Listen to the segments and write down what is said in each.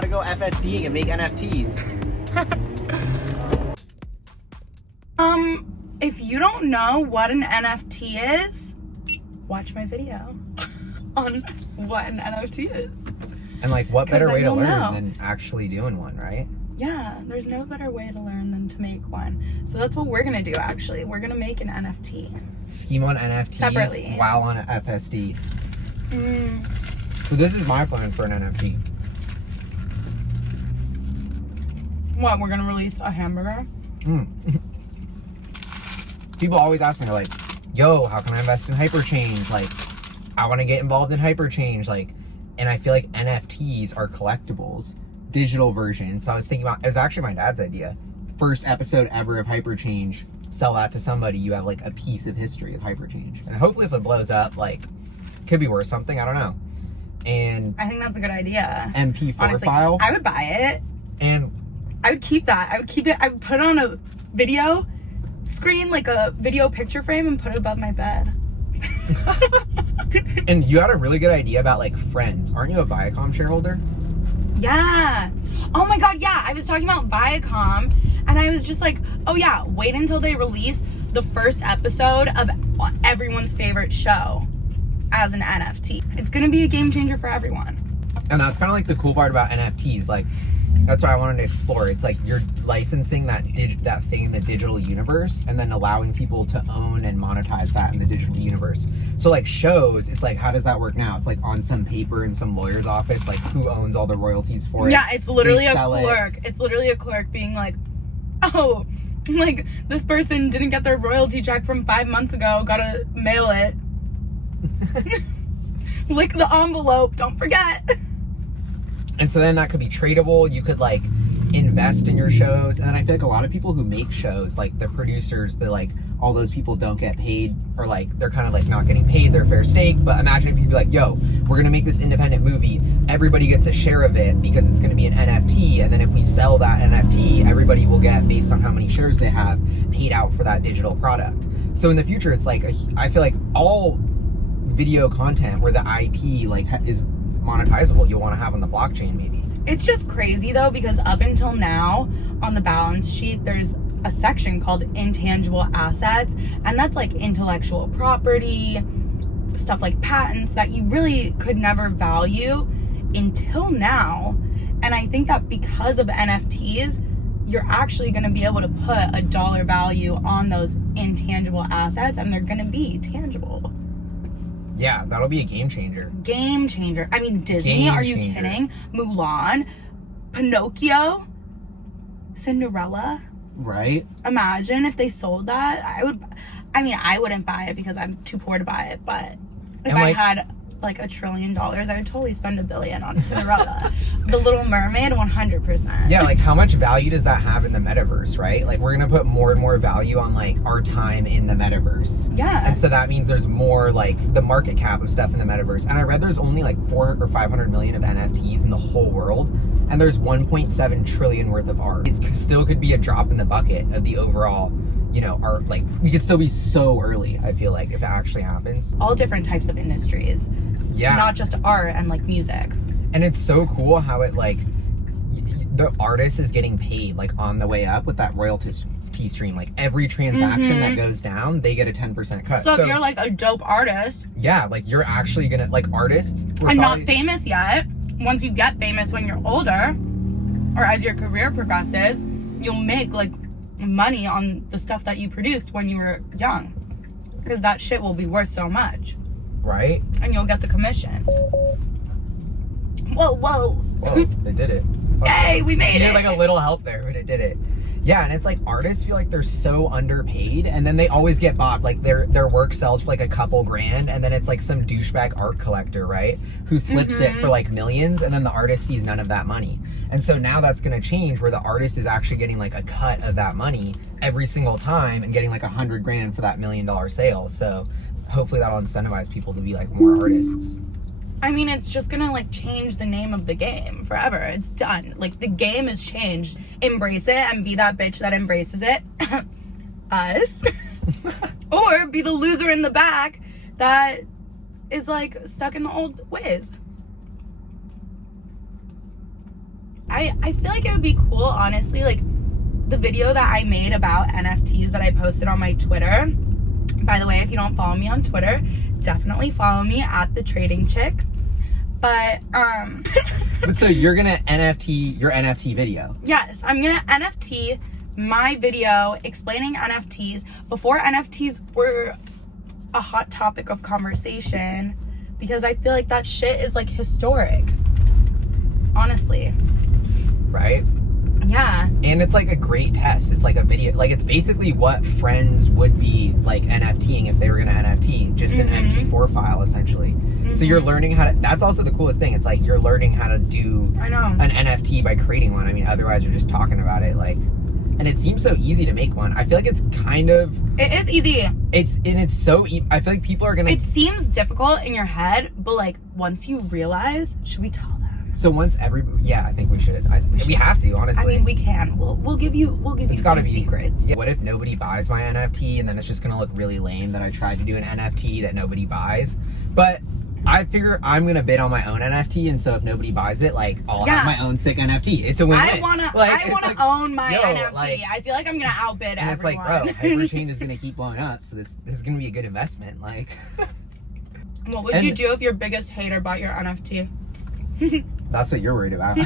gotta go FSDing and make NFTs. If you don't know what an NFT is, watch my video on what an NFT is. And like, what better way to learn know. than actually doing one, right? Yeah, there's no better way to learn than to make one. So that's what we're gonna do actually. We're gonna make an NFT. Scheme on NFTs Separately. while on a FSD. So this is my plan for an NFT. What, we're gonna release a hamburger? People always ask me, they're like, yo, how can I invest in HyperChange? Like, I want to get involved in HyperChange. Like, and I feel like NFTs are collectibles, digital versions. So I was thinking about, it was actually my dad's idea. First episode ever of HyperChange, sell that to somebody, you have like a piece of history of HyperChange. And hopefully if it blows up, like, could be worth something, I don't know. And I think that's a good idea. MP4 Honestly, file. I would buy it. And I would keep that. I would keep it. I would put it on a video screen, like a video picture frame, and put it above my bed. and you had a really good idea about like Friends. Aren't you a Viacom shareholder? Yeah. Oh my God, yeah. I was talking about Viacom, and I was just like, oh yeah, wait until they release the first episode of everyone's favorite show as an NFT. It's gonna be a game changer for everyone. And that's kind of like the cool part about NFTs. Like, that's what I wanted to explore. It's like you're licensing that thing in the digital universe and then allowing people to own and monetize that in the digital universe. So like shows, it's like, how does that work now? It's like on some paper in some lawyer's office, like who owns all the royalties for it? Yeah, it's literally a sell clerk. It's literally a clerk being like, oh, like this person didn't get their royalty check from 5 months ago, gotta mail it. Lick the envelope, don't forget. And so then that could be tradable. You could like invest in your shows. And I feel like a lot of people who make shows, like the producers, they're like, all those people don't get paid, or like they're kind of like not getting paid their fair stake. But imagine if you'd be like, yo, we're gonna make this independent movie, everybody gets a share of it because it's gonna be an NFT, and then if we sell that NFT, everybody will get, based on how many shares they have, paid out for that digital product. So in the future, it's like I feel like all video content where the IP like is monetizable, you'll want to have on the blockchain maybe. It's just crazy though, because up until now on the balance sheet there's a section called intangible assets, and that's like intellectual property, stuff like patents that you really could never value until now. And I think that because of NFTs, you're actually going to be able to put a dollar value on those intangible assets, and they're going to be tangible. Yeah, that'll be a game changer. Game changer. I mean, Disney, Game are you changer. kidding? Mulan, Pinocchio, Cinderella. Right? Imagine if they sold that. I wouldn't buy it because I'm too poor to buy it, but if I had like $1 trillion, I would totally spend $1 billion on Cinderella. The Little Mermaid, 100%. Yeah, like how much value does that have in the metaverse, right? Like we're gonna put more and more value on like our time in the metaverse. Yeah. And so that means there's more like the market cap of stuff in the metaverse. And I read there's only like 400 or 500 million of NFTs in the whole world, and there's 1.7 trillion worth of art. It still could be a drop in the bucket of the overall, you know, art. Like we could still be so early, I feel like, if it actually happens. All different types of industries. Yeah. Not just art and like music. And it's so cool how it like the artist is getting paid like on the way up with that royalty stream. Like every transaction that goes down, they get a 10% cut. So if you're like a dope artist, yeah, like you're actually gonna, like artists and not famous yet, once you get famous when you're older, or as your career progresses, you'll make like money on the stuff that you produced when you were young, because that shit will be worth so much. Right? And you'll get the commissions. Whoa. Whoa, they did it. Yay, we made it. Needed like a little help there, but it did it. Yeah, and it's like artists feel like they're so underpaid, and then they always get bought. Like their work sells for like a couple grand, and then it's like some douchebag art collector, right, who flips it for like millions, and then the artist sees none of that money. And so now that's gonna change, where the artist is actually getting like a cut of that money every single time, and getting like 100 grand for that $1 million sale. So hopefully that'll incentivize people to be like more artists. I mean, it's just gonna like change the name of the game forever. It's done. Like the game has changed. Embrace it and be that bitch that embraces it. Us. Or be the loser in the back that is like stuck in the old ways. I feel like it would be cool, honestly, like the video that I made about NFTs that I posted on my Twitter. By the way, if you don't follow me on Twitter, definitely follow me at the Trading Chick. But But so you're gonna NFT your NFT video? Yes, I'm gonna NFT my video explaining NFTs before NFTs were a hot topic of conversation, because I feel like that shit is like historic, honestly. Right? Yeah. And it's like a great test. It's like a video, like it's basically what friends would be like NFTing if they were gonna NFT, just an MP4 file essentially. So you're learning how to, that's also the coolest thing. It's like you're learning how to do I know. an NFT by creating one. I mean, otherwise you're just talking about it, like, and it seems so easy to make one. I feel like it's kind of, It is easy. it's so I feel like people are gonna, It seems difficult in your head, but like once you realize, should we tell them? so once yeah, I think we should. We have to, honestly. I mean, we can. We'll give you some secrets. Yeah. What if nobody buys my NFT and then it's just gonna look really lame that I tried to do an NFT that nobody buys? But I figure I'm gonna bid on my own NFT, and so if nobody buys it, like I'll have my own sick NFT. It's a win-win. I wanna own my NFT. I feel like I'm gonna outbid and everyone. And it's like, bro, HyperChange is gonna keep blowing up, so this is gonna be a good investment. Like, what would you do if your biggest hater bought your NFT? That's what you're worried about.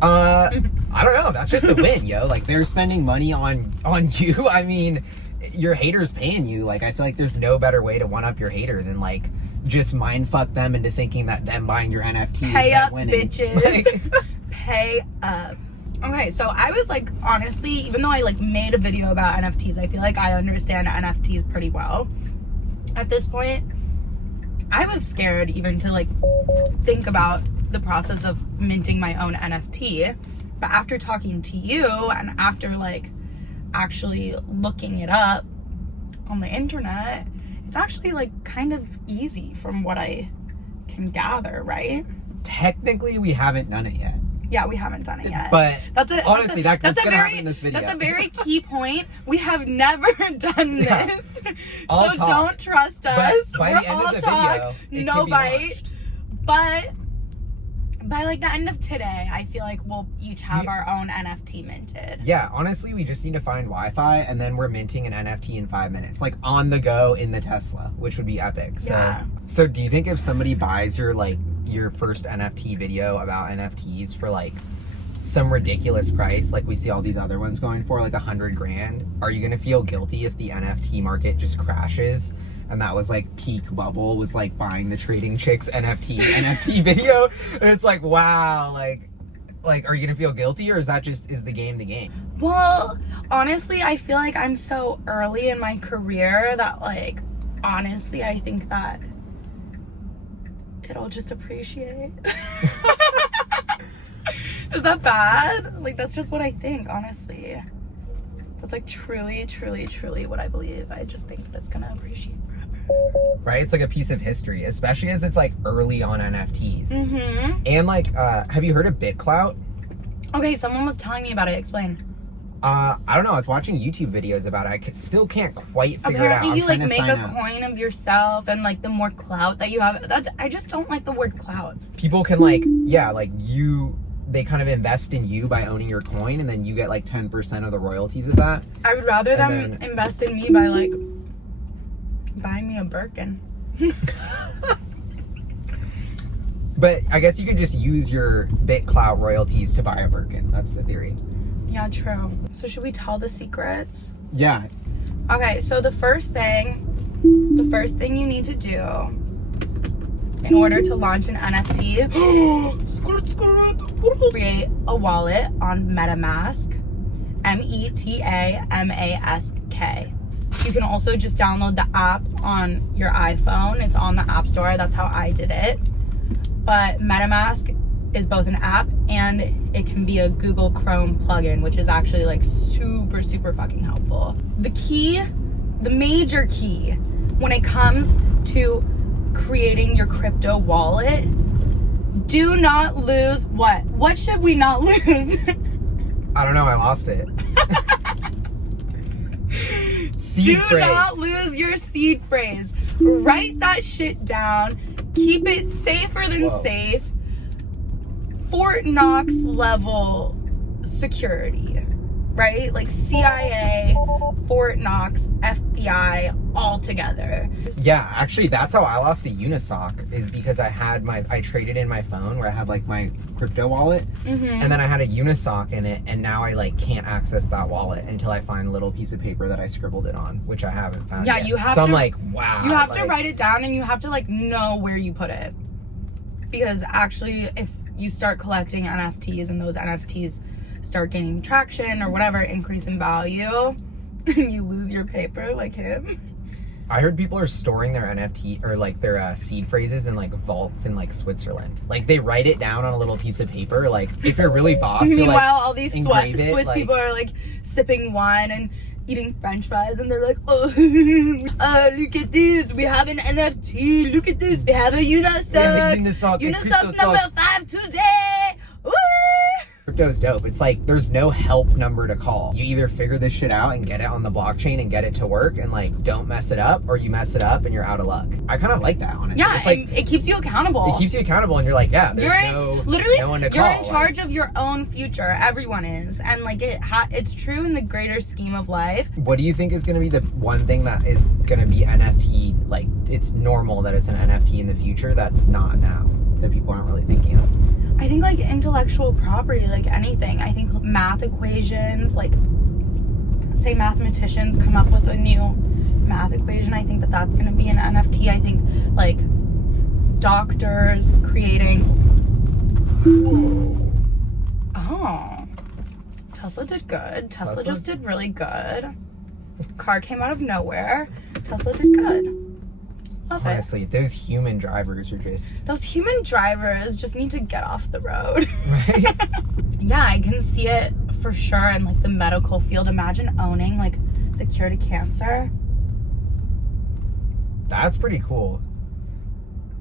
I don't know. That's just a win, yo. Like, they're spending money on you. I mean, your hater's paying you. Like, I feel like there's no better way to one up your hater than like just mind fuck them into thinking that them buying your NFT Pay is up, winning. bitches. Like, Pay up. Okay, so I was like, honestly, even though I like made a video about NFTs, I feel like I understand NFTs pretty well. At this point, I was scared even to like think about the process of minting my own NFT. But after talking to you and after like actually looking it up on the internet, it's actually like kind of easy from what I can gather, right? technically, we haven't done it yet. Yeah, we haven't done it yet. But honestly, that's gonna happen in this video. That's a very key point. We have never done this. All so talk. Don't trust us. But by We're the end all of the talk, video, no it could bite. be launched. But by like the end of today, I feel like we'll each have our own NFT minted. Yeah, honestly, we just need to find Wi-Fi, and then we're minting an NFT in 5 minutes, like on the go in the Tesla, which would be epic. So, Yeah. So do you think if somebody buys your first NFT video about NFTs for like some ridiculous price, like we see all these other ones going for, like $100,000, are you gonna feel guilty if the NFT market just crashes? And that was like peak bubble, was like buying the Trading Chicks NFT video, and it's like, wow, like are you gonna feel guilty, or is the game the game? Well, honestly, I feel like I'm so early in my career that like, honestly, I think that it'll just appreciate. Is that bad? Like, that's just what I think, honestly. That's like truly, truly, truly what I believe. I just think that it's gonna appreciate forever. Right? It's like a piece of history, especially as it's like early on NFTs. Mm-hmm. And like, have you heard of BitClout? Okay, someone was telling me about it. Explain. I don't know. I was watching YouTube videos about it. Still can't quite figure it out. Apparently, you like trying to make a sign up. coin of yourself, and like the more clout that you have, I just don't like the word clout. People can they kind of invest in you by owning your coin, and then you get like 10% of the royalties of that. I would rather them invest in me by like buying me a Birkin. But I guess you could just use your BitClout royalties to buy a Birkin. That's the theory. Yeah, true. So should we tell the secrets? Yeah. Okay, so the first thing you need to do in order to launch an NFT, create a wallet on MetaMask, METAMASK. You can also just download the app on your iPhone. It's on the App Store. That's how I did it. But MetaMask is both an app and it can be a Google Chrome plugin, which is actually like super, super fucking helpful. The major key when it comes to creating your crypto wallet, do not lose what? What should we not lose? I don't know. I lost it. Do not lose your seed phrase. Write that shit down. Keep it safer than safe. Fort Knox level security, right? Like CIA, Fort Knox, FBI, all together. Yeah, actually, that's how I lost a Unisock, is because I traded in my phone where I had like my crypto wallet, and then I had a Unisock in it, and now I like can't access that wallet until I find a little piece of paper that I scribbled it on, which I haven't found yet. You have so to, I'm like, wow. You have to write it down, and you have to like know where you put it. Because actually, if you start collecting NFTs and those NFTs start gaining traction or whatever, increase in value, and you lose your paper like him. I heard people are storing their NFT or like their seed phrases in like vaults in like Switzerland. Like they write it down on a little piece of paper. Like if you're really boss, Meanwhile, like, all these Swiss people are like sipping wine and eating French fries, and they're like, oh, look at this, we have an NFT. Look at this, we have a Unisock. Unisock number 5 today. Woo! Crypto is dope. It's like there's no help number to call. You either figure this shit out and get it on the blockchain and get it to work and like don't mess it up, or you mess it up and you're out of luck. I kind of like that, honestly. Yeah, it's like it keeps you accountable. It keeps you accountable, and you're like, yeah, there's no one to call. You're in charge of your own future. Everyone is, and like it's true in the greater scheme of life. What do you think is going to be the one thing that is going to be NFT? Like it's normal that it's an NFT in the future that's not now, that people aren't really thinking of. I think like intellectual property, like anything. I think math equations, like say mathematicians come up with a new math equation. I think that's going to be an NFT. I think like doctors creating. Oh, Tesla did good. Tesla just did really good. Car came out of nowhere. Tesla did good. Love Honestly, those human drivers are just... Those human drivers just need to get off the road. Right? Yeah, I can see it for sure in like the medical field. Imagine owning like the cure to cancer. That's pretty cool.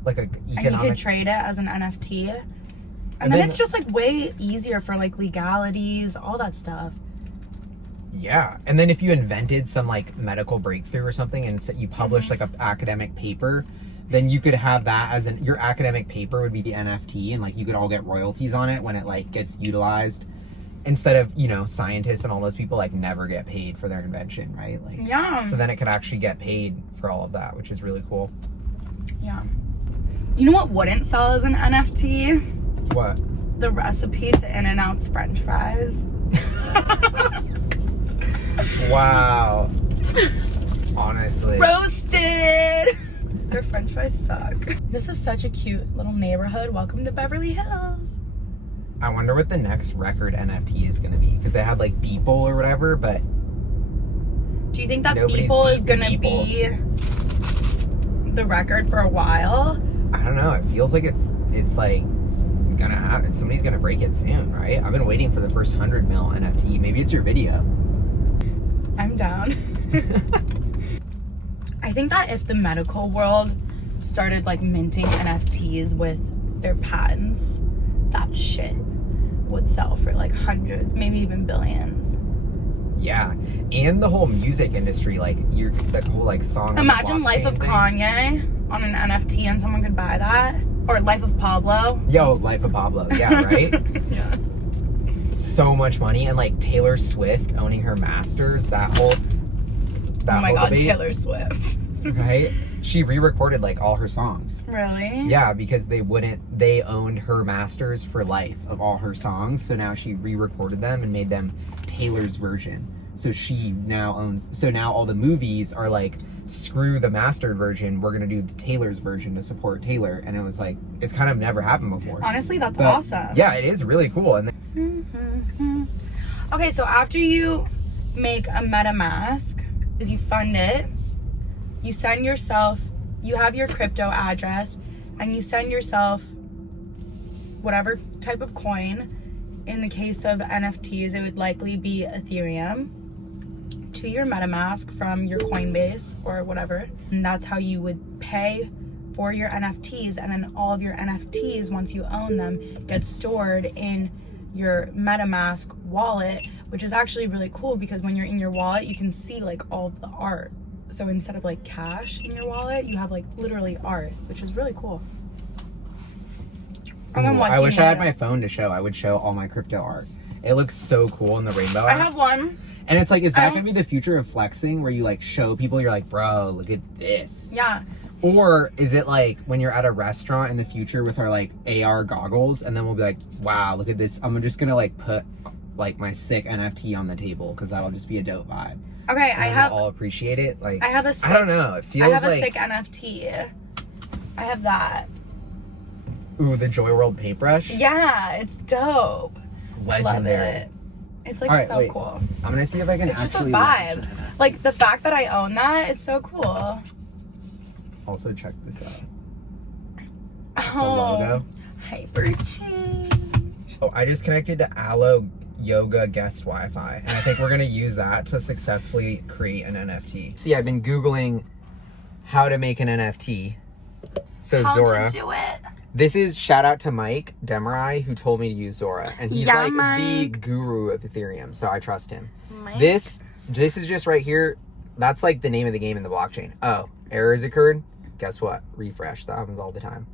Like a economic... And you could trade it as an NFT. And then it's just like way easier for like legalities, all that stuff. Yeah, and then if you invented some like medical breakthrough or something and you published like an academic paper, then you could have that as your academic paper would be the NFT, and like you could all get royalties on it when it like gets utilized, instead of, you know, scientists and all those people like never get paid for their invention, right? Like, yeah. So then it could actually get paid for all of that, which is really cool. Yeah. You know what wouldn't sell as an NFT? What? The recipe to In-N-Out's French fries. Wow. Honestly. Roasted! Their French fries suck. This is such a cute little neighborhood. Welcome to Beverly Hills. I wonder what the next record NFT is going to be, because they had like Beeple or whatever, but do you think that Beeple is going to be the record for a while? I don't know. It feels like it's like gonna happen. Somebody's gonna break it soon, right? I've been waiting for the first 100 mil NFT. Maybe it's your video. I'm down. I think that if the medical world started like minting NFTs with their patents, that shit would sell for like hundreds, maybe even billions. Yeah, and the whole music industry, like the whole like song. Imagine Life of Kanye on an NFT and someone could buy that, or Life of Pablo. Yo, Life of Pablo, yeah, right? Yeah. So much money, and like Taylor Swift owning her masters, that whole oh my god, debate, Taylor Swift. right? She re-recorded like all her songs. Really? Yeah, because they owned her masters for life of all her songs, so now she re-recorded them and made them Taylor's version. So she now owns, so now all the movies are like, screw the mastered version, we're gonna do the Taylor's version to support Taylor. And it was like, it's kind of never happened before. Honestly, that's awesome. Yeah, it is really cool. And okay, so after you make a MetaMask, is you fund it, you send yourself, you have your crypto address, and you send yourself whatever type of coin. In the case of NFTs, it would likely be Ethereum, to your MetaMask from your Coinbase or whatever. And that's how you would pay for your NFTs. And then all of your NFTs, once you own them, get stored in your MetaMask wallet, which is actually really cool because when you're in your wallet, you can see like all of the art. So instead of like cash in your wallet, you have like literally art, which is really cool. And then Ooh, what I do wish you I had know? my phone to show. I would show all my crypto art. It looks so cool in the rainbow I app. have one. And it's like, is that gonna be the future of flexing, where you like show people, you're like, bro, look at this? Yeah. Or is it like when you're at a restaurant in the future with our like AR goggles, and then we'll be like, wow, look at this. I'm just gonna like put like my sick NFT on the table, because that'll just be a dope vibe. Okay, And we'll all appreciate it. Like, I have a sick, I don't know. It feels I have like a sick NFT. I have that. ooh, the Joy World paintbrush. Yeah, it's dope. I love Legendary. it. It's like Alright, so wait. cool. I'm gonna see if I can It's just a actually vibe. Like the fact that I own that is so cool. Also, check this out. The Oh, logo. HyperChange. Oh, I just connected to Allo Yoga guest Wi-Fi, and I think we're gonna use that to successfully create an NFT. See, I've been Googling how to make an NFT. So How Zora, to do it? this is shout out to Mike Demerai, who told me to use Zora, and he's Yeah, like the Mike. guru of Ethereum, so I trust him. Mike? This is just right here. That's like the name of the game in the blockchain. Oh, errors occurred. Guess what? Refresh. That happens all the time.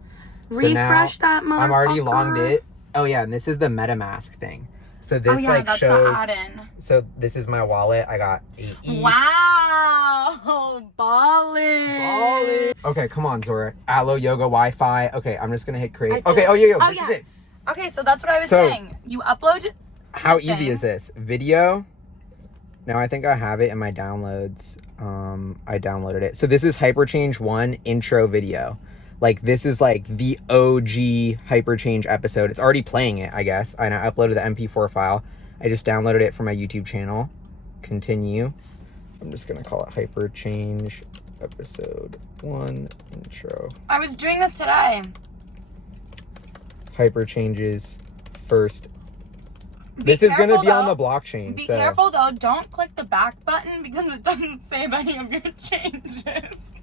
Refresh that motherfucker. I'm already logged it. Oh yeah, and this is the MetaMask thing. So this like that's shows. the add-in. So this is my wallet. I got 8 ETH. Wow, ballin'. Okay, come on, Zora. Allo Yoga Wi-Fi. Okay, I'm just gonna hit create. I Okay. did. Oh yeah, Oh, this yeah. is it. Okay, so that's what I was So- saying. You upload. How thing. easy is this? Video. Now I think I have it in my downloads. I downloaded it. So this is HyperChange 1 intro video. Like this is like the OG HyperChange episode. It's already playing it, I guess. And I uploaded the MP4 file. I just downloaded it from my YouTube channel. Continue. I'm just gonna call it HyperChange episode 1 intro. I was doing this today. HyperChange's first. Be This is gonna careful, be on though. the blockchain. Be so. careful though. Don't click the back button because it doesn't save any of your changes.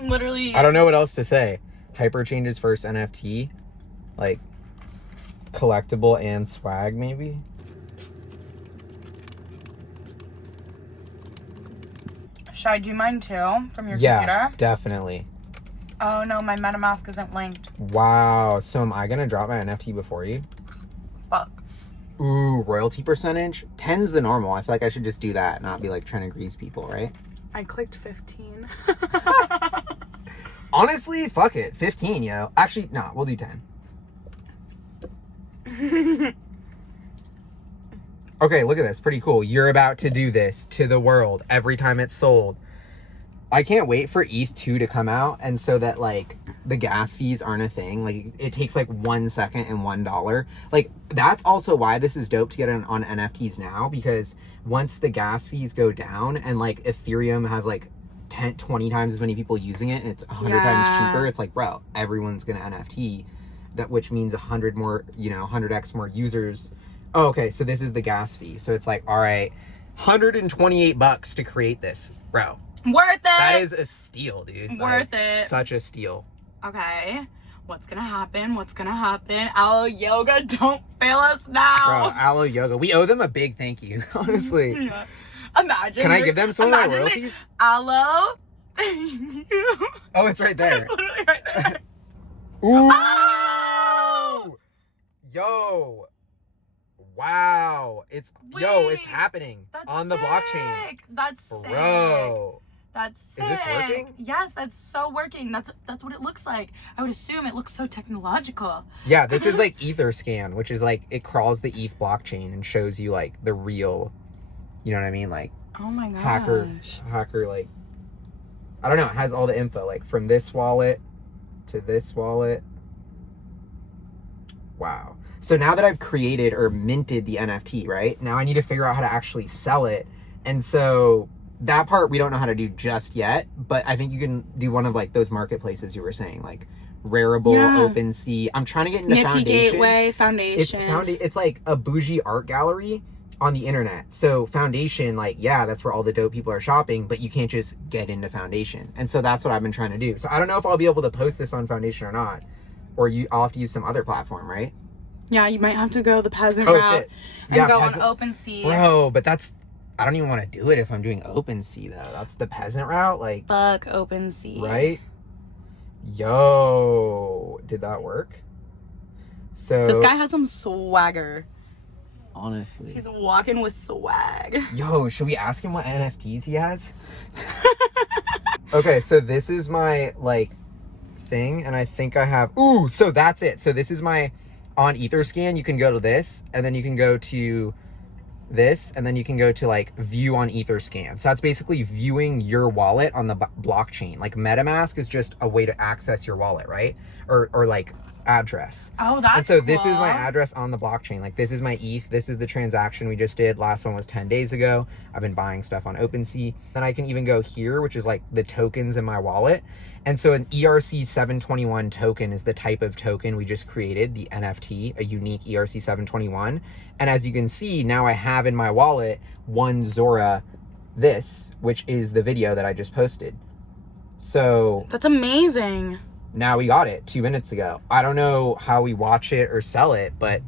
Literally. I don't know what else to say. HyperChange's first NFT, like collectible and swag, maybe. Should I do mine too from your Yeah, computer? definitely. Oh no, my MetaMask isn't linked. Wow. So am I gonna drop my NFT before you? Fuck. Ooh, royalty percentage? 10's the normal. I feel like I should just do that, not be like trying to grease people, right? I clicked 15. Honestly, fuck it. 15, yo. Actually, nah, we'll do 10. Okay, look at this. Pretty cool. You're about to do this to the world every time it's sold. I can't wait for ETH2 to come out, and so that like the gas fees aren't a thing. Like it takes like 1 second and $1. Like that's also why this is dope to get on NFTs now, because once the gas fees go down and like Ethereum has like 10, 20 times as many people using it and it's 100 times cheaper, it's like, bro, everyone's gonna NFT that, which means 100 more, 100x more users. Oh, okay, so this is the gas fee. So it's like, all right, $128 to create this, bro. Worth it. That is a steal, dude. Worth it. Such a steal. Okay. What's gonna happen? What's gonna happen? Allo Yoga, don't fail us now. Bro, Allo Yoga. We owe them a big thank you, honestly. Yeah. Imagine. Can I give them some of my imagine royalties? Allo. Thank you. Oh, it's right there. It's literally right there. Ooh! Oh! Yo. Wow. It's Wait, happening That's on the blockchain. sick. That's sick. Bro. That's sick. Is this working? Yes, that's so working. That's what it looks like. I would assume it looks so technological. Yeah, this is like Etherscan, which is like it crawls the ETH blockchain and shows you like the real, you know what I mean? Like Oh my gosh. hacker like, I don't know, it has all the info like from this wallet to this wallet. Wow. So now that I've created or minted the NFT, right? Now I need to figure out how to actually sell it. And so that part we don't know how to do just yet, but I think you can do one of like those marketplaces you were saying, like Rarible, Yeah. OpenSea. I'm trying to get into Nifty Foundation. Gateway, Foundation. It's like a bougie art gallery on the internet. So Foundation, like, yeah, that's where all the dope people are shopping, but you can't just get into Foundation. And so that's what I've been trying to do. So I don't know if I'll be able to post this on Foundation or not, or I'll have to use some other platform, right? Yeah, you might have to go the peasant Oh, route shit. and Yeah, go peasant- on OpenSea. Bro, but I don't even want to do it if I'm doing OpenSea though. That's the peasant route, like, Fuck OpenSea. right? Yo, did that work? So This guy has some swagger. honestly, He's walking with swag. yo, should we ask him what NFTs he has? Okay, so this is my like thing, and I think I have. Ooh, so that's it. So this is my on Etherscan. You can go to this, and then you can go to this, and then you can go to like view on Etherscan. So that's basically viewing your wallet on the blockchain. Like MetaMask is just a way to access your wallet, right? Or like address. Oh, that's And so this cool. is my address on the blockchain. Like this is my ETH. This is the transaction we just did. Last one was 10 days ago. I've been buying stuff on OpenSea. Then I can even go here, which is like the tokens in my wallet. And so an ERC 721 token is the type of token we just created, the NFT, a unique ERC 721. And as you can see, now I have in my wallet one Zora, this, which is the video that I just posted. So That's amazing. now we got it 2 minutes ago. I don't know how we watch it or sell it, but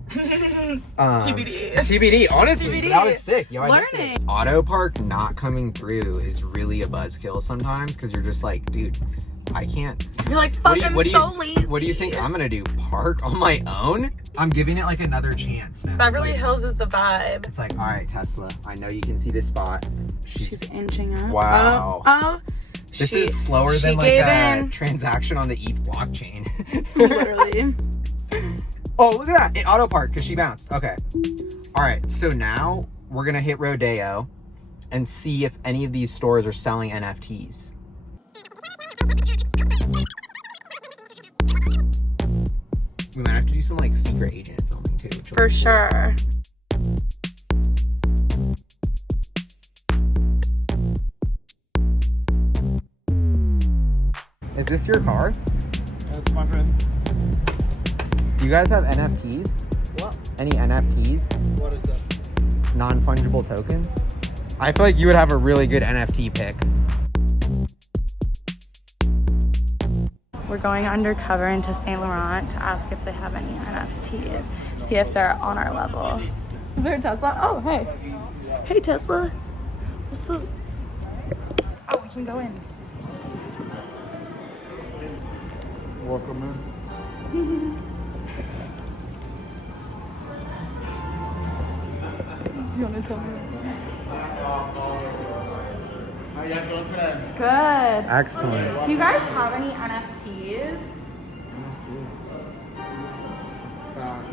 TBD. TBD, honestly, TBD. that was sick. Yo, Learning. Auto park not coming through is really a buzzkill sometimes, because you're just like, dude, I can't. You're like, fuck, I'm so lazy. What do you think I'm gonna do? Park on my own? I'm giving it like another chance now. Beverly Hills is the vibe. It's like, all right, Tesla, I know you can see this spot. She's inching up. Wow. Oh. This is slower than like gave a in. transaction on the ETH blockchain. Literally. Oh, look at that. It auto parked because she bounced. Okay. All right. So now we're going to hit Rodeo and see if any of these stores are selling NFTs. We might have to do some like secret agent filming too. which will For be cool. sure. Is this your car? That's my friend. Do you guys have NFTs? What? Any NFTs? What is that? Non-fungible tokens? I feel like you would have a really good NFT pick. We're going undercover into Saint Laurent to ask if they have any NFTs. See if they're on our level. Is there a Tesla? Oh, hey. Hey, Tesla. What's up? Oh, we can go in. Welcome in. Do you want to tell me? How you guys doing today? Good. Excellent. Do you guys have any NFTs? What's that?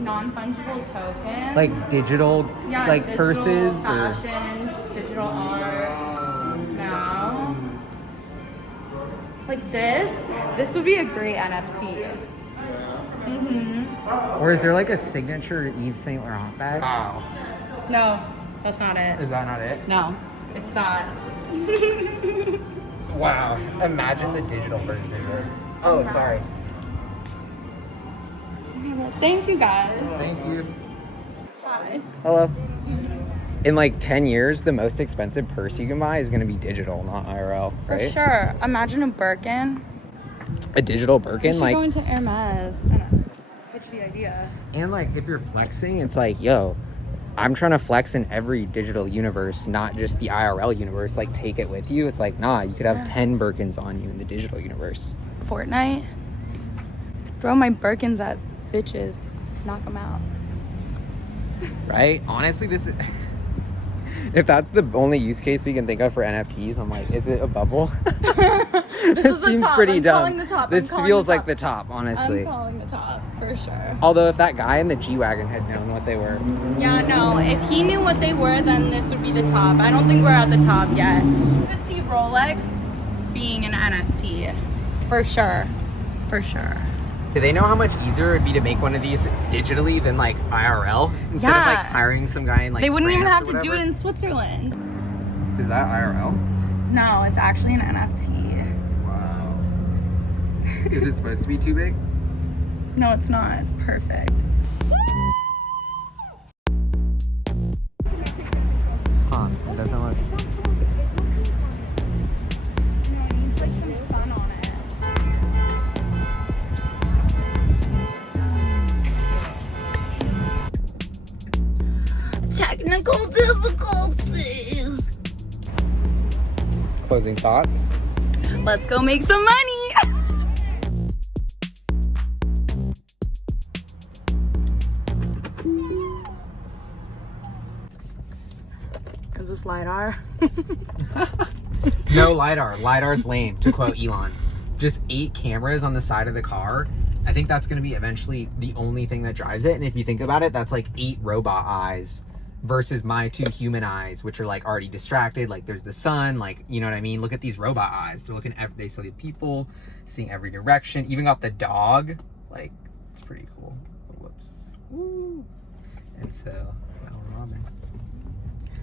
Non-fungible tokens? Like digital, yeah, like digital purses or fashion, digital art. No. Like this would be a great NFT. or is there like a signature Yves Saint Laurent bag? Wow. No, that's not it. Is that not it? No, it's not. Wow. Imagine the digital version of this. Oh, sorry. Thank you guys. Thank you. Hi. Hello. In like 10 years, the most expensive purse you can buy is going to be digital, not IRL, right? For sure. Imagine a Birkin. A digital We Birkin, should like, go into Hermes and pitch the idea. and like if you're flexing, it's like, yo, I'm trying to flex in every digital universe, not just the IRL universe. Like, take it with you. It's like, nah, you could have 10 Birkins on you in the digital universe. Fortnite. Throw my Birkins at bitches. Knock them out. Right? Honestly, this is... If that's the only use case we can think of for NFTs, I'm like, is it a bubble? This is the top. I'm calling the top. This I'm calling feels the like top. the top, honestly. I'm calling the top, for sure. Although if that guy in the G-Wagon had known what they were. Yeah, no, if he knew what they were, then this would be the top. I don't think we're at the top yet. You could see Rolex being an NFT. For sure. For sure. Do they know how much easier it would be to make one of these digitally than like IRL? Instead of like Yeah. hiring some guy in like They wouldn't even France have or to do it whatever? in Switzerland. Is that IRL? No, it's actually an NFT. Wow. Is it supposed to be too big? No, it's not. It's perfect. Huh, it doesn't look... No, it needs like some sun on it. Technical difficulties. Closing thoughts? Let's go make some money. LiDAR. No LiDAR. LiDAR's lame, to quote Elon. Just 8 cameras on the side of the car. I think that's going to be eventually the only thing that drives it. And if you think about it, that's like 8 robot eyes versus my 2 human eyes, which are like already distracted. Like there's the sun, like, you know what I mean? Look at these robot eyes. They're looking they see the people, seeing every direction. Even got the dog. Like, it's pretty cool. Whoops. Woo. And so, well, Robin.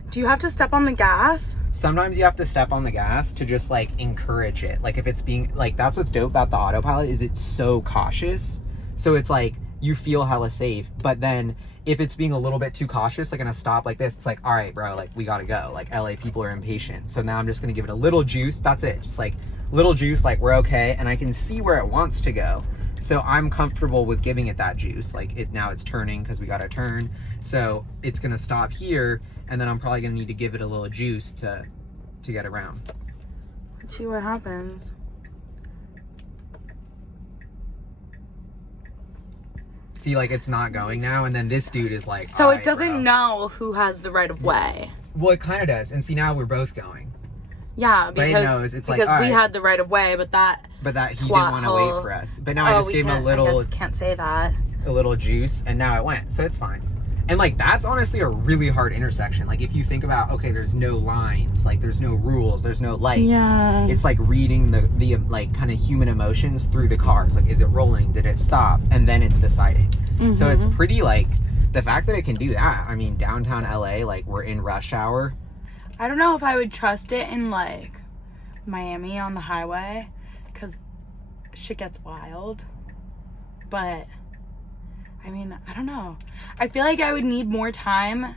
Do you have to step on the gas? Sometimes you have to step on the gas to just like encourage it. Like if it's being like, that's what's dope about the autopilot is it's so cautious. So it's like you feel hella safe, but then if it's being a little bit too cautious, like in a stop like this, it's like, all right, bro, like we gotta go. Like LA people are impatient. So now I'm just gonna give it a little juice. That's it. Just like little juice, like we're okay. And I can see where it wants to go. So I'm comfortable with giving it that juice. Like now it's turning because we gotta turn. So it's gonna stop here. And then I'm probably gonna need to give it a little juice to get around. Let's see what happens. See, like it's not going now, and then this dude is like, So "All it right, doesn't bro." know who has the right of way. Well, it kind of does. And see, now we're both going, Yeah, But it because knows, it's like, because we alright. had the right of way, but that but that he didn't Twat want to hole. wait for us. But now I just we gave him a can't- little I guess can't say that. juice, and now it went, so it's fine. And like that's honestly a really hard intersection. Like if you think about, okay, there's no lines, like there's no rules, there's no lights. Yeah. It's like reading the like kind of human emotions through the cars. Like, is it rolling? Did it stop? And then it's deciding. So it's pretty like the fact that it can do that. I mean, downtown LA, like we're in rush hour. I don't know if I would trust it in like Miami on the highway because shit gets wild. But I mean, I don't know. I feel like I would need more time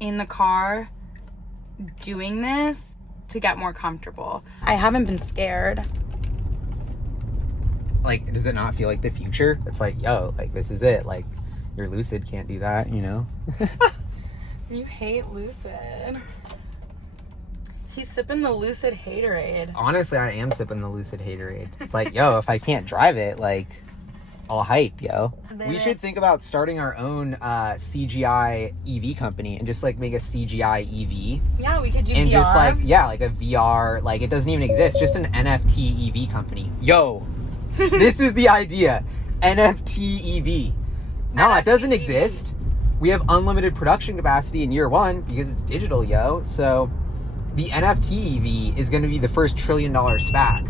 in the car doing this to get more comfortable. I haven't been scared. Like, does it not feel like the future? It's like, yo, like this is it. Like your Lucid can't do that, you know? You hate Lucid. He's sipping the Lucid Haterade. Honestly, I am sipping the Lucid Haterade. It's like, yo, if I can't drive it, like, I'll hype, yo. We should think about starting our own CGI EV company and just like make a CGI EV. Yeah, we could do And VR. just like, yeah, like a VR, like it doesn't even exist, just an NFT EV company. Yo, this is the idea. NFT EV. No, it doesn't NFT. exist. We have unlimited production capacity in year 1 because it's digital, yo. So the NFT EV is going to be the first $1 trillion SPAC.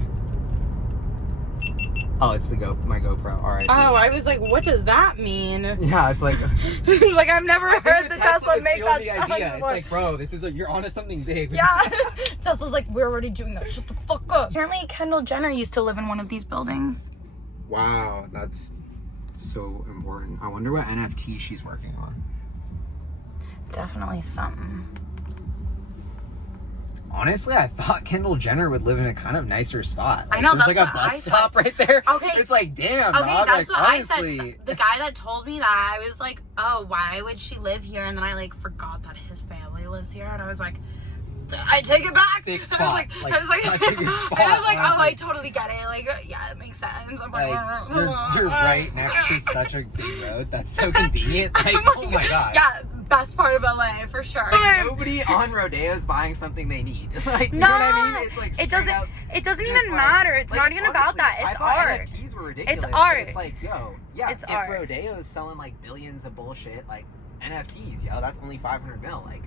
Oh, it's my GoPro. All right. Oh, I was like, what does that mean? Yeah, it's like. He's like, I've never heard the Tesla is make feeling that the sound idea. It's before. like, bro, you're onto something big. Yeah. Tesla's like, we're already doing that. Shut the fuck up. Apparently, Kendall Jenner used to live in one of these buildings. Wow, that's so important. I wonder what NFT she's working on. Definitely something. Honestly, I thought Kendall Jenner would live in a kind of nicer spot. Like, I know, there's that's like a what I bus stop said. right there. Okay. It's like, damn, Okay, dog. that's like, what honestly, I said. The guy that told me that, I was like, oh, why would she live here? And then I like forgot that his family lives here, and I was like, I take it back. Sick I spot. was like, Like, I was like, such a good spot, I was like, oh, I honestly. totally get it. Like, yeah, it makes sense. I'm like you're right next to such a big road. That's so convenient. Like, oh my god. Yeah, best part of LA for sure. Like, nobody on Rodeo is buying something they need. Like, you know what I mean? It's like it straight doesn't. up It doesn't just even like- matter. It's like, not even about honestly, that. I It's thought art. NFTs were ridiculous. It's but art. It's like, yo, yeah, It's if art. Rodeo is selling like billions of bullshit, like NFTs, yo, that's only 500 mil. Like,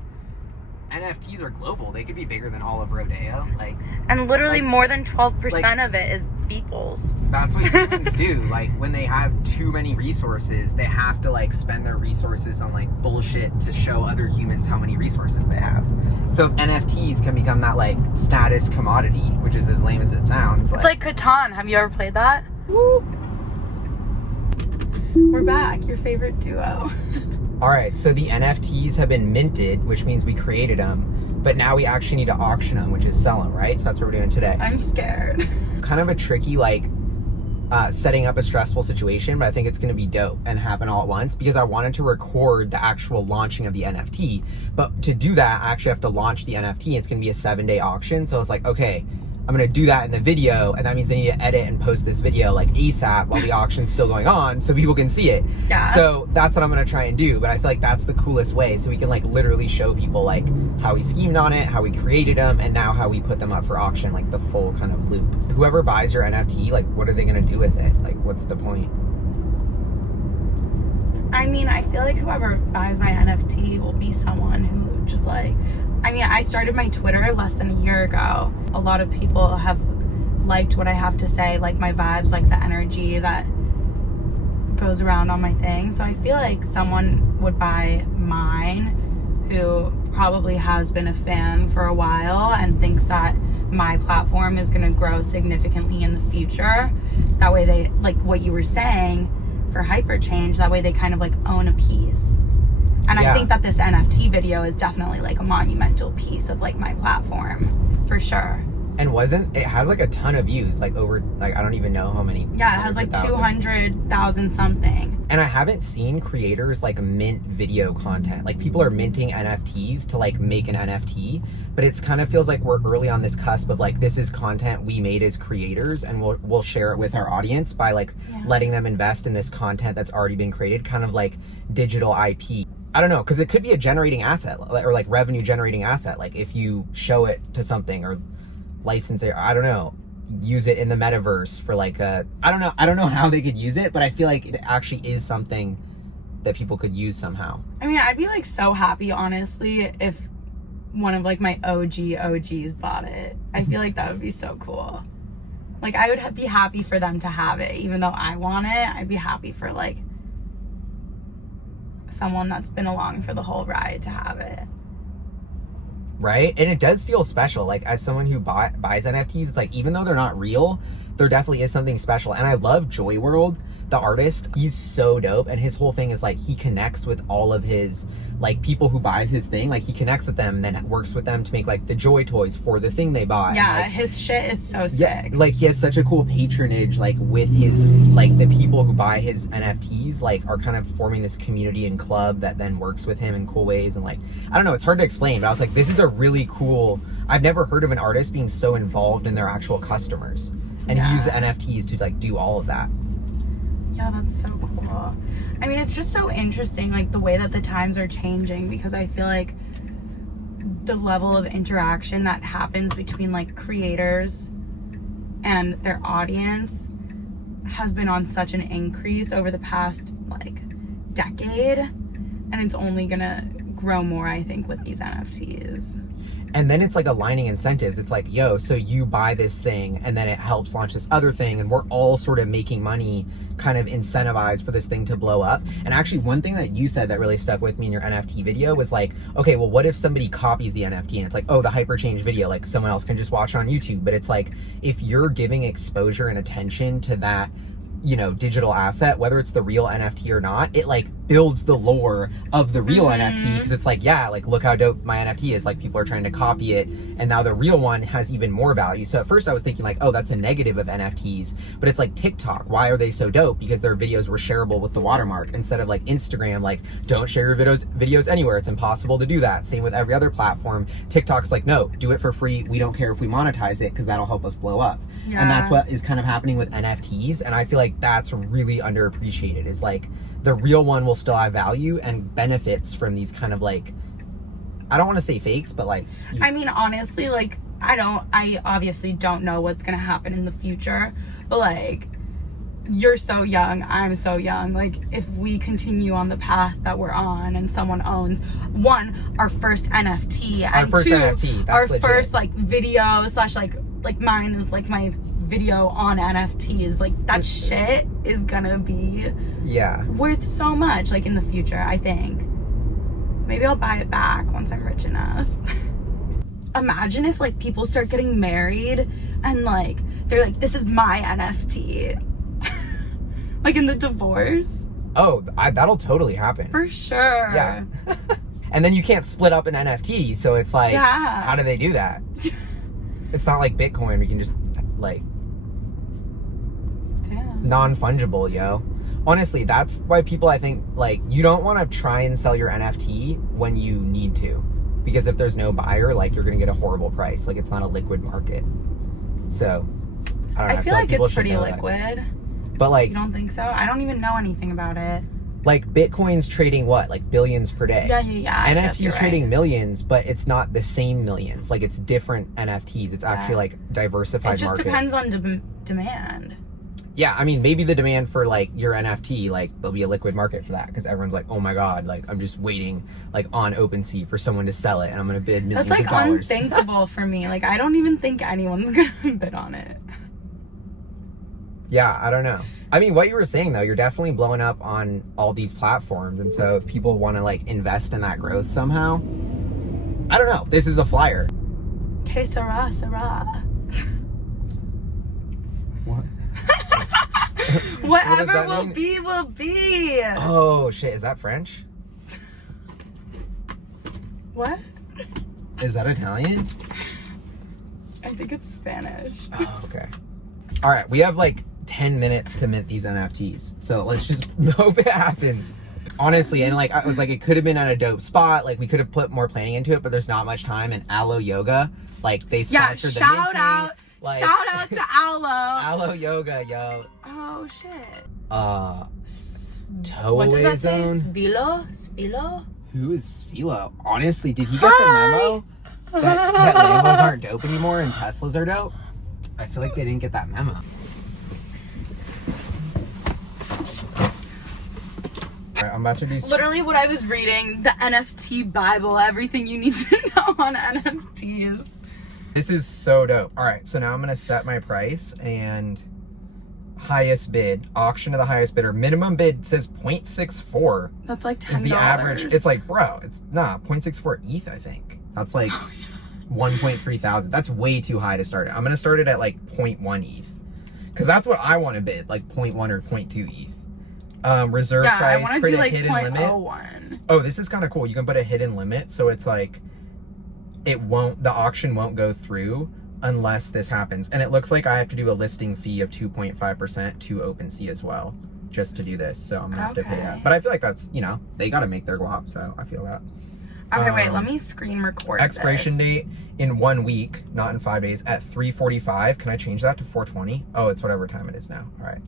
NFTs are global. They could be bigger than all of Rodeo. Like, And literally like- more than 12% like- of it is people's. that's what humans do. Like, when they have too many resources, they have to like spend their resources on like bullshit to show other humans how many resources they have. So if NFTs can become that like status commodity, which is as lame as it sounds, It's like Catan. Have you ever played that? We're back. Your favorite duo. all right, so the NFTs have been minted, which means we created them, but now we actually need to auction them, which is sell them, right? So that's what we're doing today. I'm scared. Kind of a tricky, like, setting up a stressful situation, but I think it's going to be dope and happen all at once because I wanted to record the actual launching of the NFT. But to do that, I actually have to launch the NFT. It's going to be a 7-day auction. So I was like, okay, I'm gonna do that in the video, and that means I need to edit and post this video like ASAP while the auction's still going on so people can see it. Yeah. So that's what I'm gonna try and do, but I feel like that's the coolest way, so we can like literally show people like how we schemed on it, how we created them, and now how we put them up for auction, like the full kind of loop. Whoever buys your NFT, like what are they gonna do with it? Like what's the point? I mean, I feel like whoever buys my NFT will be someone who just like, I mean, I started my Twitter less than a year ago. A lot of people have liked what I have to say, like my vibes, like the energy that goes around on my thing. So I feel like someone would buy mine who probably has been a fan for a while and thinks that my platform is going to grow significantly in the future. That way they, like what you were saying for HyperChange, that way they kind of like own a piece. And Yeah. I think that this NFT video is definitely like a monumental piece of like my platform, for sure. And it has like a ton of views, like over, like I don't even know how many. Yeah, it has like 200,000 something. And I haven't seen creators like mint video content. Like people are minting NFTs to like make an NFT, but it's kind of feels like we're early on this cusp of like, this is content we made as creators, and we'll share it with our audience by like letting them invest in this content that's already been created, kind of like digital IP. I don't know, because it could be a generating asset or like revenue generating asset. Like if you show it to something or license it, I don't know, use it in the metaverse for like I don't know how they could use it, but I feel like it actually is something that people could use somehow. I mean, I'd be like so happy, honestly, if one of like my OGs bought it. I feel like that would be so cool. Like I would be happy for them to have it, even though I want it. I'd be happy for like someone that's been along for the whole ride to have it. Right? And it does feel special. Like as someone who buys NFTs, it's like even though they're not real, there definitely is something special. And I love Joy World, the artist. He's so dope, and his whole thing is like he connects with all of his like people who buys his thing. Like he connects with them and then works with them to make like the JOYToys for the thing they buy. Yeah, like, his shit is so sick. yeah, like he has such a cool patronage like with his like the people who buy his NFTs like are kind of forming this community and club that then works with him in cool ways. And like I don't know, it's hard to explain, but I was like, this is a really cool, I've never heard of an artist being so involved in their actual customers and use the NFTs to like do all of that. Yeah, that's so cool. I mean, it's just so interesting, like the way that the times are changing, because I feel like the level of interaction that happens between like creators and their audience has been on such an increase over the past like decade, and it's only gonna grow more, I think, with these NFTs. And then it's like aligning incentives. It's like, yo, so you buy this thing and then it helps launch this other thing, and we're all sort of making money, kind of incentivized for this thing to blow up. And actually one thing that you said that really stuck with me in your NFT video was like, okay, well what if somebody copies the NFT and it's like, oh, the HyperChange video, like someone else can just watch on YouTube. But it's like, if you're giving exposure and attention to that, you know, digital asset, whether it's the real NFT or not, it like builds the lore of the real NFT, because it's like, yeah, like look how dope my NFT is, like people are trying to copy it, and now the real one has even more value. So at first I was thinking like, oh, that's a negative of NFTs, but it's like TikTok, why are they so dope? Because their videos were shareable with the watermark, instead of like Instagram, like don't share your videos anywhere, it's impossible to do that. Same with every other platform. TikTok's like, no, do it for free, we don't care if we monetize it because that'll help us blow up. Yeah. And that's what is kind of happening with NFTs, and I feel like that's really underappreciated, is like the real one will still have value and benefits from these kind of like, I don't want to say fakes, but like, I mean, honestly, like I obviously don't know what's gonna happen in the future, but like, you're so young, I'm so young. Like if we continue on the path that we're on and someone owns our first NFT, and our first like video slash like mine is like my video on NFTs, like that shit is gonna be worth so much like in the future. I think maybe I'll buy it back once I'm rich enough. Imagine if like people start getting married and like they're like, this is my NFT. Like in the divorce. Oh, that'll totally happen. For sure. Yeah. And then you can't split up an NFT, so it's like, how do they do that? It's not like Bitcoin, we can just like non-fungible, yo. Honestly, that's why people, I think, like, you don't want to try and sell your NFT when you need to, because if there's no buyer, like, you're gonna get a horrible price. Like, it's not a liquid market. So I don't know. I feel like people it's should pretty know that. liquid. But like, You don't think so? I don't even know anything about it. like Bitcoin's trading what, like billions per day. Yeah. I guess you're NFT's right. trading millions, but it's not the same millions. Like it's different NFTs. It's actually like diversified. It just markets. depends on demand. Yeah, I mean, maybe the demand for like your NFT, like there'll be a liquid market for that because everyone's like, oh my god, like I'm just waiting like on OpenSea for someone to sell it, and I'm gonna bid millions That's like of dollars. unthinkable for me. Like I don't even think anyone's gonna bid on it. Yeah, I don't know. I mean, what you were saying though, you're definitely blowing up on all these platforms, and so if people want to like invest in that growth somehow, I don't know. This is a flyer. Okay, Sarah. What? Whatever that will mean? be, will be. Oh shit! Is that French? What? Is that Italian? I think it's Spanish. Oh, okay. All right, we have like 10 minutes to mint these NFTs, so let's just hope it happens. Honestly, and like I was like, it could have been at a dope spot. Like we could have put more planning into it, but there's not much time. And Aloe Yoga, like they sponsored the minting. Like, shout out to Aloe. Aloe Yoga, yo. Oh shit. Towaway What does that say? zone. Svilo? Who is Svilo? Honestly, did he get the memo that Lambos aren't dope anymore and Teslas are dope? I feel like they didn't get that memo. Alright, I'm about to do Literally what I was reading, the NFT Bible, everything you need to know on NFTs. This is so dope. Alright, so now I'm gonna set my price and highest bid, auction to the highest bidder. Minimum bid says 0.64. That's like $10. Is the average. It's like, bro, it's 0.64 ETH, I think. That's like 1.3 thousand. That's way too high to start it. I'm gonna start it at like 0.1 ETH. Because that's what I want to bid, like 0.1 or 0.2 ETH. Reserve yeah, price, I want to create do a like hidden limit. 0.01. Oh, this is kind of cool. You can put a hidden limit, so it's like the auction won't go through unless this happens. And it looks like I have to do a listing fee of 2.5% to OpenSea as well, just to do this. So I'm gonna have to pay that. But I feel like that's, you know, they got to make their guap, so I feel that. Okay, wait, let me screen record Expiration this. date in 1 week, not in 5 days, at 3:45. Can I change that to 4:20? Oh, it's whatever time it is now. All right.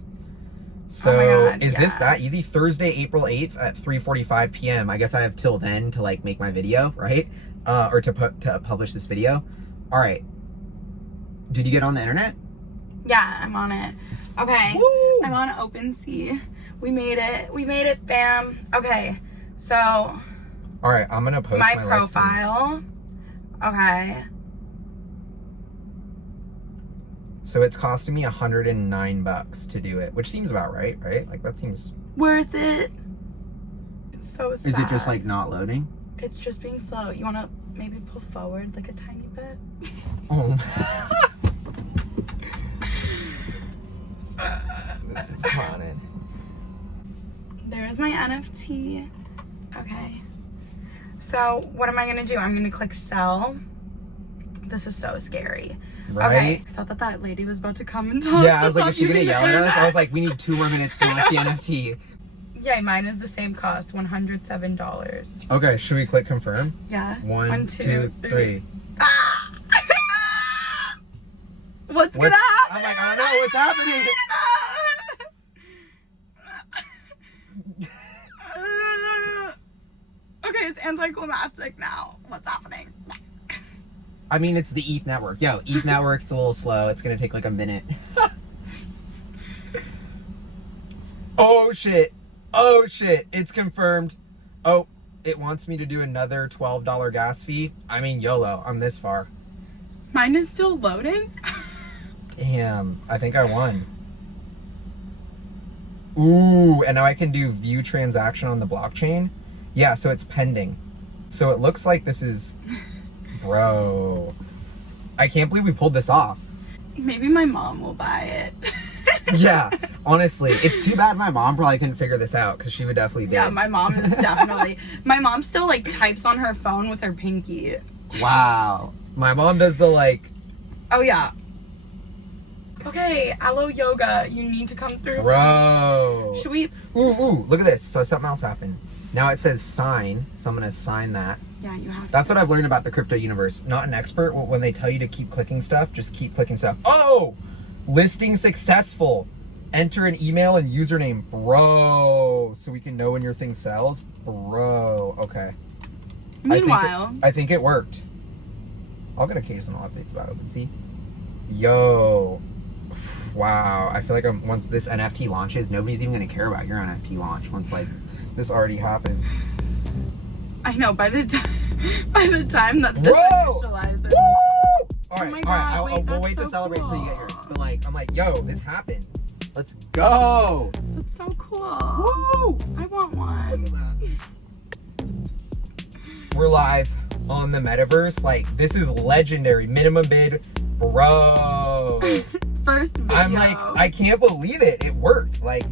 So Oh my God, is this yeah. that easy? Thursday, April 8th at 3:45 p.m. I guess I have till then to like make my video, right? Or to publish this video. All right. Did you get on the internet? Yeah, I'm on it. Okay, Woo! I'm on OpenSea. We made it, fam. Okay, so All right, I'm gonna post my listing. profile. Okay. So it's costing me $109 to do it, which seems about right? Like that seems. Worth it. It's so sad. Is it just like not loading? It's just being slow. You want to maybe pull forward like a tiny bit? Oh. This is haunted. There's my NFT. Okay. So what am I going to do? I'm going to click sell. This is so scary. Right? Okay. I thought that lady was about to come and talk. Yeah, I was like, is she gonna yell at us? I was like, we need 2 more minutes to launch the NFT. Yeah, mine is the same cost, $107. Okay, should we click confirm? Yeah. 1, 2, 3. Ah! What's gonna happen? I'm like, I don't know what's happening. Okay, it's anticlimactic now. What's happening? I mean, it's the ETH network. Yo, ETH network, it's a little slow. It's gonna take like a minute. Oh shit. Oh shit. It's confirmed. Oh, it wants me to do another $12 gas fee. I mean, YOLO. I'm this far. Mine is still loading. Damn. I think I won. Ooh, and now I can do view transaction on the blockchain. Yeah, so it's pending. So it looks like this is... Bro. I can't believe we pulled this off. Maybe my mom will buy it. Yeah, honestly. It's too bad my mom probably couldn't figure this out because she would definitely be. Yeah, my mom is definitely... My mom still, like, types on her phone with her pinky. Wow. My mom does the, like... Oh, yeah. Okay, Aloe Yoga, you need to come through. Bro. Should we... Ooh, look at this. So something else happened. Now it says sign, so I'm going to sign that. Yeah, you have That's to. what I've learned about the crypto universe. Not an expert. When they tell you to keep clicking stuff, just keep clicking stuff. Oh! Listing successful. Enter an email and username. Bro. So we can know when your thing sells. Bro. Okay. Meanwhile, I think it worked. I'll get occasional updates about OpenSea. Yo. Wow. I feel like once this NFT launches, nobody's even going to care about your NFT launch once like this already happens. I know by the time that this Bro! initializes. Woo! All Oh right, my all God, right. wait, We'll that's wait to so celebrate until you get cool. yours. But like, I'm like, yo, this happened. Let's go. That's so cool. Woo! I want one. We're live on the metaverse. Like, this is legendary. Minimum bid, bro. First video. I'm like, I can't believe it. It worked. Like,